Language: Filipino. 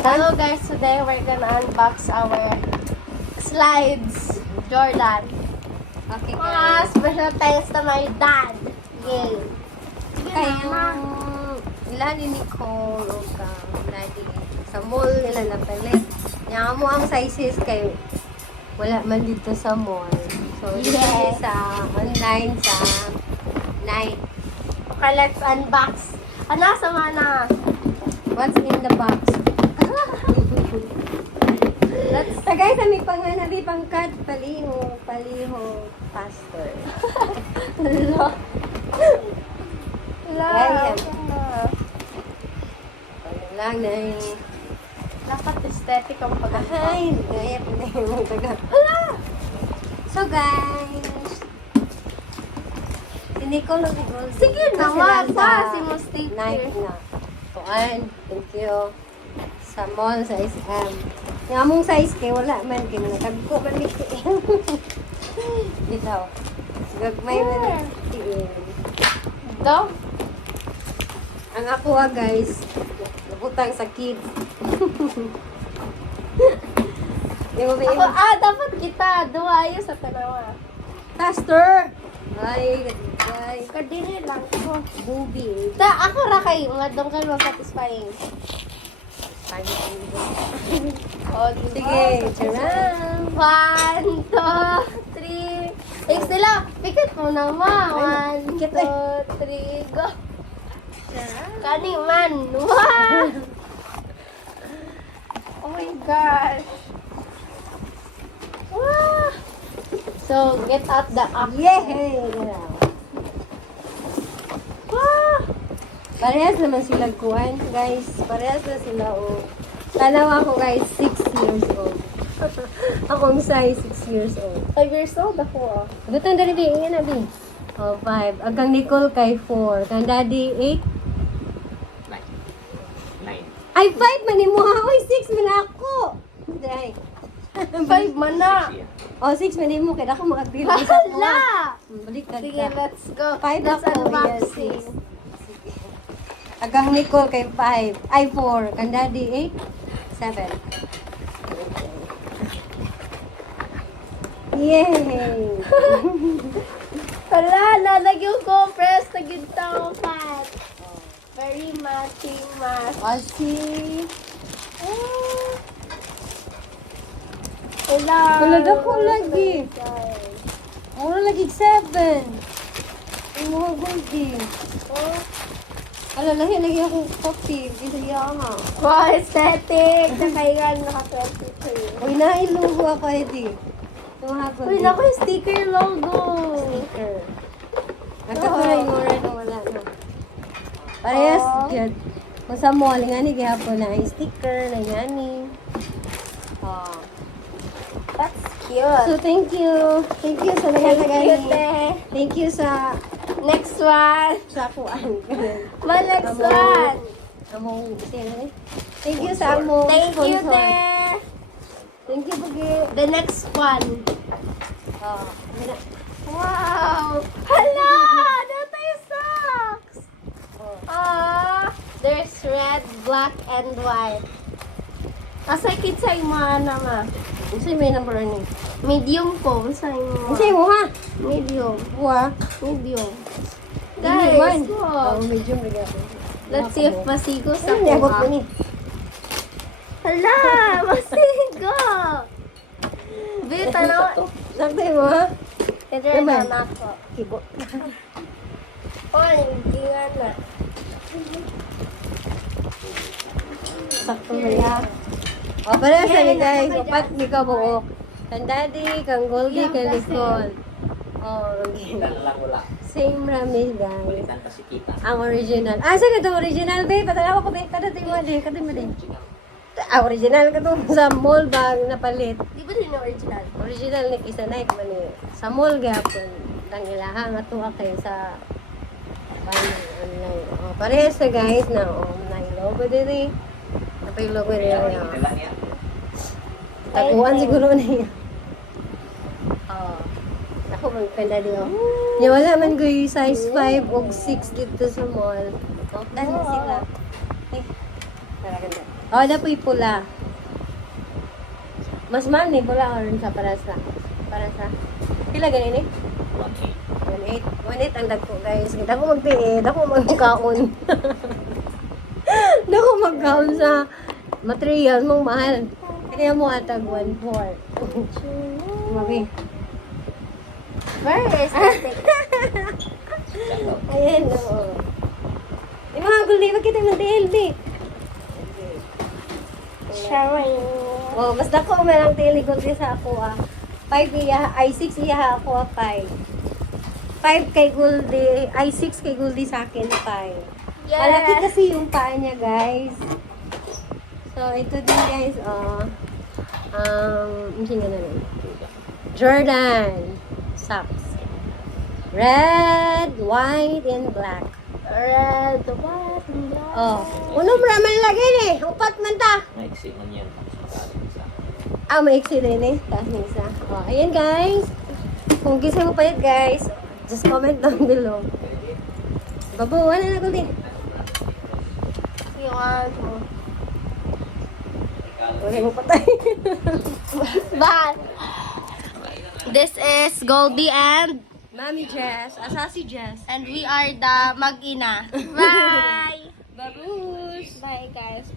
Hello guys, today we're gonna unbox our slides Jordan. Okay, Mga guys. special thanks to my dad. Yay! Kaya ilan ni Nicole o ka daddy sa mall nila napalit. Yang mo ang sizes kay wala man dito sa mall. So, dito Yes. sa online sa night. Okay, let's unbox. Ano sa mana? What's in the box? So guys, ami panganabi pangkat paliho pastor. Hello. Ayan. Ano lang na Dapat aesthetic ang pag-unbox. Ay, gaya po na yung taga. Hala! So guys, si Nicole o si Gold. Sige naman, pa, si mo Night sticker. na. So, thank you. Sa mall, sa SM. Yung among size kay wala man, kay nagkagko man ni Dito. Gagmay man ni Daw? Ang ako guys, nabutang sa kids. Yung Ako, dapat kita. Duwayo sa tanawa. Pastor! Ay, guys. Kadiri lang ko. Booby. Ako ra kay mga dongkal mo satisfying. Oh, Sige, charam. 1, 2, 3. Thanks nila. Pikit mo na ma. 1, 2, 3, go. Kani man. Wow! Oh my gosh. Wow! So, get out the app. Yay! Wow! Parehas naman sila kuhan, guys. Parehas na sila, oh. Tanaw ako, guys, 6 years old. Akong size, 6 years old. 5 years old ako. Gutong dali, Bi. Ingin na, Bi. Oh, 5. Agang Nicole kay 4. Kang daddy, 8. 9. Ay, 5 man mo ha. Uy, 6 man ako. Day. 5 man na. Oh, 6 man mo. Kaya ako mag-agree lang sa ako. Hala! Balik ka. Sige, let's go. 5 Let's ako. unboxing. Yes, 6. Agang Nicole kay 5. Ay, 4. Kang daddy, 8. 7. Yay! Hala, nalagyan ko. Press na gintaw pat. Very matching match. Asi. Hala. Wala na ko lagi. Mura lagi 7. Ang mga goldie. Oh. Ala, lagi ako coffee. Bisaya nga. Wow, aesthetic. Nakaingan naka-23. Uy, nailugo ako edi. Tumahapon. Uy, naku yung sticker logo. Sticker. Nagkakura yung mura na wala na. Parehas dyan. Kung sa mall, nga ni gihapon na ay sticker na gani. Oh. That's cute. So, thank you. Thank you sa Thank you, nagkakagani. te. Thank you sa Next one. kuan. My next one. Among sino eh. Thank you sa among Thank you, sponsor. te. Thank you, Bugi. The next one. Oh, Wow! Hala! Dito yung socks! Ah, there's red, black, and white. Asa kitsa yung mga nama? Unsay may number ni? Medium po. Asa yung Unsay mo ha? medium. Buwa. Medium. Guys, Guys, oh, look. medium regalo. Let's see if masigo sa Ano nabot mo kuha. ni? Hala! Masigo! Bita na. Sakto mo ha? Ito Naman. na ako. Kibo. Oy, hindi nga na. Sakto mo ya. Oh, para sa ni guys, upat ni ka buok. Kang daddy, kang Goldie, kang Nicole. Oh, okay. Kita na lang wala. Same rami guys. Kulitan kasi kita. Ang original. Ah, saan ka to? Original, babe? Patalawa ko, babe. Kada tayo mo din. Kada mo din. Ah, original ka to. Sa mall ba napalit? Di ba din yung original? Original ni isa na man ni sa mall gapon. Ang ilaha nga to kay sa online. Oh, parehas na guys na na logo diri. Napay logo rin Kaya niya. kita lang yan. Taguan siguro niya. Oh. Ako magkanda di oh. Nya wala man ko yung size 5 o 6 dito sa mall. Oh, na sila. Eh, tara ganda. Oh, napoy pula. Mas mahal ni pula or sa para sa pila ganin eh? 1.8 ang dagko guys. Dako magtiid, dako magkaon. Dako magkaon sa material mong mahal. Kaya mo atag 1.4. Mami. Very aesthetic. Ayan, oo. Yung mga guldi, magkita ng DLD. Sharing. Oh, mas dako man ang DLD guldi sa ako 5 iya, ay 6 iya ako 5. 5 kay guldi, ay 6 kay guldi sa akin 5. Yes. Malaki kasi yung paa niya, guys. So, ito din, guys, sino na rin? Jordan socks. Red, white, and black. Red, white, and black. Oh, uno mo naman lagi eh. Upat man ta. Maiksi man yan. Maiksi din eh. Taas ng isa. Oh, ayan, guys. Kung gusto mo pa yun, guys, just comment down below. Babawa na ko din. Yung ano. Okay, mo patay. But, this is Goldie and Mami Jess, Asasi Jess. we are the mag-ina. Bye! Babush! Bye, guys.